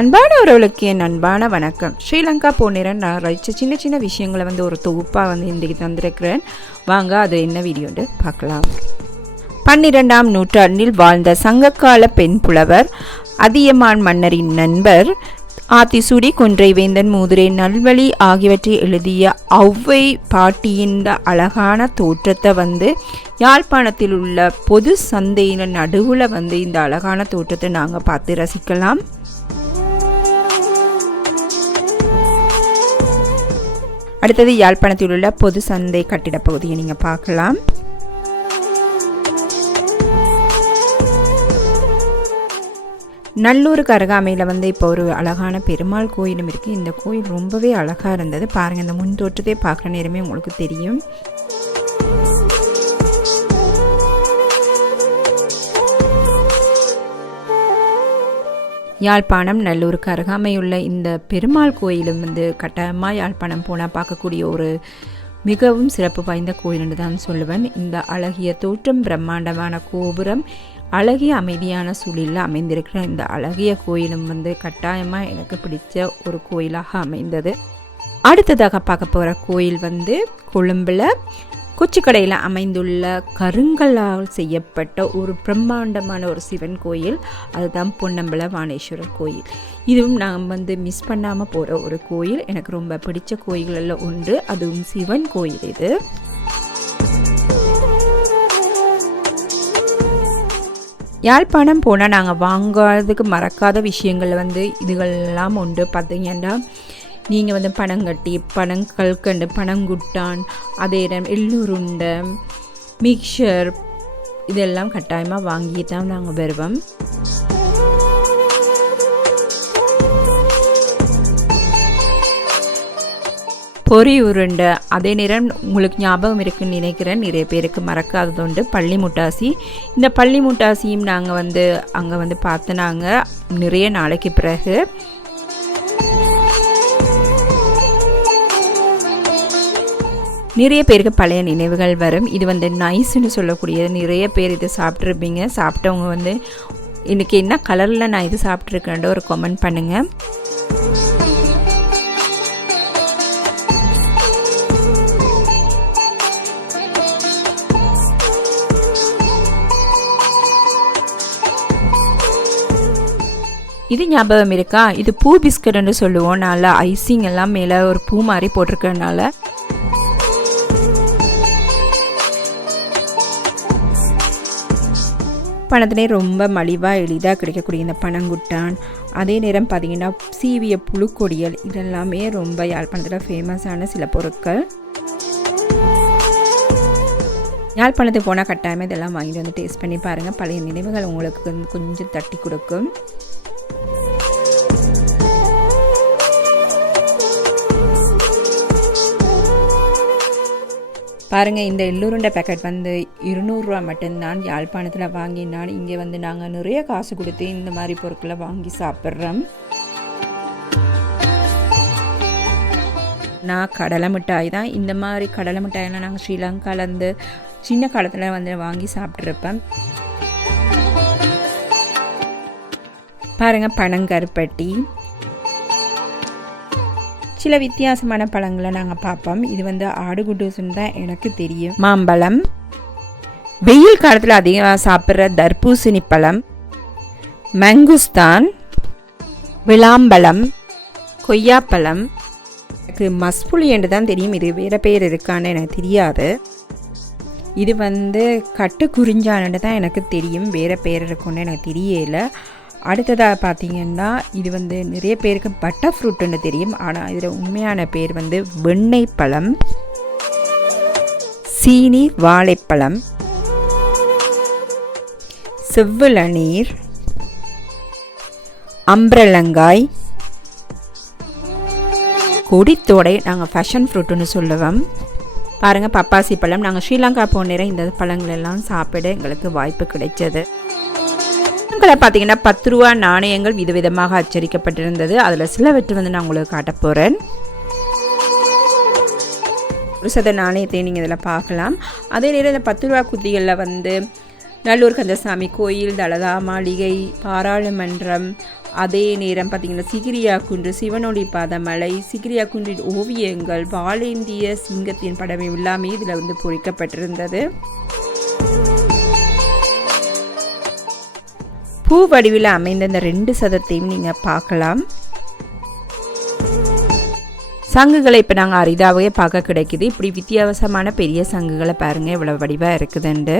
அன்பான உறவுகளுக்கு என் அன்பான வணக்கம். ஸ்ரீலங்கா போனேன் நான் ரசித்த சின்ன சின்ன விஷயங்களை வந்து ஒரு தொகுப்பாக வந்து இன்றைக்கு தந்திருக்கிறேன். வாங்க அது என்ன வீடியோன்னு பார்க்கலாம். பன்னிரெண்டாம் நூற்றாண்டில் வாழ்ந்த சங்ககால பெண் புலவர் அதியமான் மன்னரின் நண்பர் ஆத்திசூடி கொன்றைவேந்தன் மூதுரை நல்வழி ஆகியவற்றை எழுதிய ஒளவை பாட்டியின் அழகான தோற்றத்தை வந்து யாழ்ப்பாணத்தில் உள்ள பொது சந்தையின் நடுவில் வந்து இந்த அழகான தோற்றத்தை நாங்கள் பார்த்து ரசிக்கலாம். அடுத்தது யாழ்ப்பாணத்தில் உள்ள பொது சந்தை கட்டிட பகுதியை நீங்கள் பார்க்கலாம். நல்லூருக்கு அருகாமையில் வந்து இப்போ ஒரு அழகான பெருமாள் கோயிலும் இருக்குது இந்த கோயில் ரொம்பவே அழகாக இருந்தது. பாருங்கள் இந்த முன் தோற்றத்தை பார்க்குற நேரமே உங்களுக்கு தெரியும். யாழ்ப்பாணம் நல்லூருக்கு அருகாமையுள்ள இந்த பெருமாள் கோயிலும் வந்து கட்டாயமாக யாழ்ப்பாணம் போனால் பார்க்கக்கூடிய ஒரு மிகவும் சிறப்பு வாய்ந்த கோயில் என்று தான் சொல்லுவேன். இந்த அழகிய தோற்றம் பிரம்மாண்டமான கோபுரம் அழகிய அமைதியான சூழலில் அமைந்திருக்கிற இந்த அழகிய கோயிலும் வந்து கட்டாயமாக எனக்கு பிடித்த ஒரு கோயிலாக அமைந்தது. அடுத்ததாக பார்க்க போகிற கோயில் வந்து கொழும்பில் கொச்சிக்கடையில் அமைந்துள்ள கருங்கல்லால் செய்யப்பட்ட ஒரு பிரம்மாண்டமான ஒரு சிவன் கோயில். அதுதான் பொன்னம்பல வாணேஸ்வரர் கோயில். இதுவும் நான் வந்து மிஸ் பண்ணாமல் போகிற ஒரு கோயில். எனக்கு ரொம்ப பிடிச்ச கோயில்களில் ஒன்று. அதுவும் சிவன் கோயில் இது. யாழ்ப்பாணம் போனால் நாங்கள் வாங்காததுக்கு மறக்காத விஷயங்கள் வந்து இதுகள்லாம் உண்டு. பார்த்தீங்கன்னா நீங்கள் வந்து பனங்கட்டி பனங்கல்கண்டு பனங்குட்டான் அதே நேரம் எள்ளுருண்டை மிக்சர் இதெல்லாம் கட்டாயமாக வாங்கி தான் நாங்கள் வருவோம். பொறி உருண்டை அதே நேரம் உங்களுக்கு ஞாபகம் இருக்குன்னு நினைக்கிறேன். நிறைய பேருக்கு மறக்காதது உண்டு. பள்ளி முட்டாசி. இந்த பள்ளி முட்டாசியும் நாங்கள் வந்து அங்கே வந்து பார்த்தனாங்க நிறைய நாளைக்கு பிறகு நிறைய பேருக்கு பழைய நினைவுகள் வரும். இது வந்து நைஸ்ன்னு சொல்லக்கூடிய நிறைய பேர் இது சாப்பிட்ருப்பீங்க சாப்பிட்டவங்க வந்து இன்றைக்கி என்ன கலரில் நான் இது சாப்பிட்ருக்கேன்ட்டு ஒரு கமெண்ட் பண்ணுங்கள் இது ஞாபகம் இருக்கா? இது பூ பிஸ்கட்னு சொல்லுவோம். நல்லா ஐசிங் எல்லாம் மேலே ஒரு பூ மாதிரி போட்டிருக்கறனால பணத்தினே ரொம்ப மலிவாக எளிதாக கிடைக்கக்கூடிய இந்த பனங்குட்டான். அதே நேரம் பார்த்திங்கன்னா சீவிய புழுக்கொடியல் இதெல்லாமே ரொம்ப யாழ்ப்பாணத்தில் ஃபேமஸான சில பொருட்கள். யாழ்ப்பாணத்துக்கு போனால் கட்டாயமாக இதெல்லாம் வாங்கிட்டு வந்து டேஸ்ட் பண்ணி பாருங்கள் பழைய நினைவுகள் உங்களுக்கு கொஞ்சம் தட்டி கொடுக்கும். பாருங்கள் இந்த எள்ளுருண்டை பேக்கெட் வந்து இருநூறுரூவா மட்டும்தான். யாழ்ப்பாணத்தில் வாங்கினான் இங்கே வந்து நாங்கள் நிறைய காசு கொடுத்து இந்த மாதிரி பொருட்களை வாங்கி சாப்பிட்றோம். நான் கடலை மிட்டாய் தான். இந்த மாதிரி கடலை மிட்டாயெல்லாம் நாங்கள் ஸ்ரீலங்காலேருந்து சின்ன காலத்தில் வந்து வாங்கி சாப்பிட்ருப்பேன் பாருங்கள் பனங்கருப்பட்டி. சில வித்தியாசமான பழங்களை நாங்கள் பார்ப்போம். இது வந்து ஆடுகுட்டூசுன்னு தான் எனக்கு தெரியும். மாம்பழம். வெயில் காலத்தில் அதிகமாக சாப்பிட்ற தர்பூசணி பழம். மங்குஸ்தான். விளாம்பழம். கொய்யாப்பழம். எனக்கு மஸ்புலி என்று தான் தெரியும். இது வேறு பேர் இருக்கான்னு எனக்கு தெரியாது. இது வந்து கட்டு குறிஞ்சான்னு தான் எனக்கு தெரியும். வேறு பேர் இருக்குன்னு எனக்கு தெரியலை. அடுத்ததாக பார்த்தீங்கன்னா இது வந்து நிறைய பேருக்கு பட்டர் ஃப்ரூட்டுன்னு தெரியும். ஆனால் இதில் உண்மையான பேர் வந்து வெண்ணெய் பழம் சீனி வாழைப்பழம். செவ்வளநீர் அம்பரலங்காய். கொடித்தோடை நாங்கள் ஃபேஷன் ஃப்ரூட்டுன்னு சொல்லுவோம். பாருங்கள் பப்பாசி பழம். நாங்கள் ஸ்ரீலங்கா போன இந்த பழங்கள் எல்லாம் சாப்பிட எங்களுக்கு வாய்ப்பு கிடைச்சது. பழங்களை பார்த்தீங்கன்னா பத்து ரூபா நாணயங்கள் விதவிதமாக அச்சரிக்கப்பட்டிருந்தது அதில் சிலவற்றை வந்து நான் உங்களுக்கு காட்ட போகிறேன் ஒரு சத நாணயத்தை நீங்கள் இதில் பார்க்கலாம். அதே நேரம் இந்த பத்து ரூபா குத்திகளில் வந்து நல்லூர் கந்தசாமி கோயில் தலதா மாளிகை பாராளுமன்றம். அதே நேரம் பார்த்திங்கன்னா சிகிரியா குன்று சிவனொளி பாதமலை சிகிரியா குன்றின் ஓவியங்கள் வாழேந்திய சிங்கத்தின் படமே எல்லாமே இதில் வந்து பொறிக்கப்பட்டிருந்தது. பூ வடிவில் அமைந்த இந்த ரெண்டு சதத்தையும் நீங்கள் பார்க்கலாம். சங்குகளை இப்போ நாங்கள் அரிதாகவே பார்க்க கிடைக்குது. இப்படி வித்தியாசமான பெரிய சங்குகளை பாருங்கள் இவ்வளோ வடிவாக இருக்குதுண்டு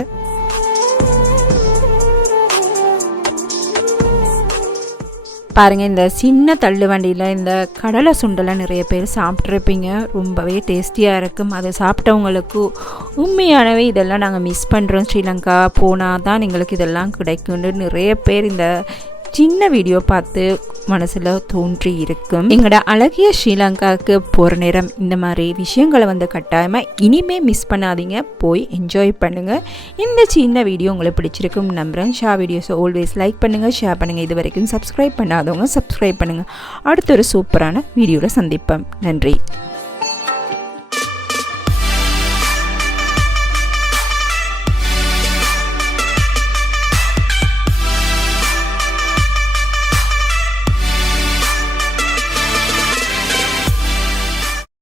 பாருங்கள் இந்த சின்ன தள்ளு வண்டியில் இந்த கடலை சுண்டலை நிறைய பேர் சாப்பிட்ருப்பீங்க ரொம்பவே டேஸ்டியாக இருக்கும். அதை சாப்பிட்டவங்களுக்கு உண்மையானவே இதெல்லாம் நாங்கள் மிஸ் பண்ணுறோம் ஸ்ரீலங்கா போனால் தான் எங்களுக்கு இதெல்லாம் கிடைக்கும்னு நிறைய பேர் இந்த சின்ன வீடியோ பார்த்து மனசில் தோன்றி இருக்கும். எங்களோட அழகிய ஸ்ரீலங்காவுக்கு போகிற நேரம் இந்த மாதிரி விஷயங்களை வந்து கட்டாயமாக இனிமே மிஸ் பண்ணாதீங்க. போய் என்ஜாய் பண்ணுங்கள் இந்த சின்ன வீடியோ உங்களுக்கு பிடிச்சிருக்கும் நம்புகிறேன் ஷா வீடியோஸை ஆல்வேஸ் லைக் பண்ணுங்கள் ஷேர் பண்ணுங்கள் இது வரைக்கும் சப்ஸ்கிரைப் பண்ணாதவங்க சப்ஸ்கிரைப் பண்ணுங்கள் அடுத்த ஒரு சூப்பரான வீடியோவில் சந்திப்போம். நன்றி.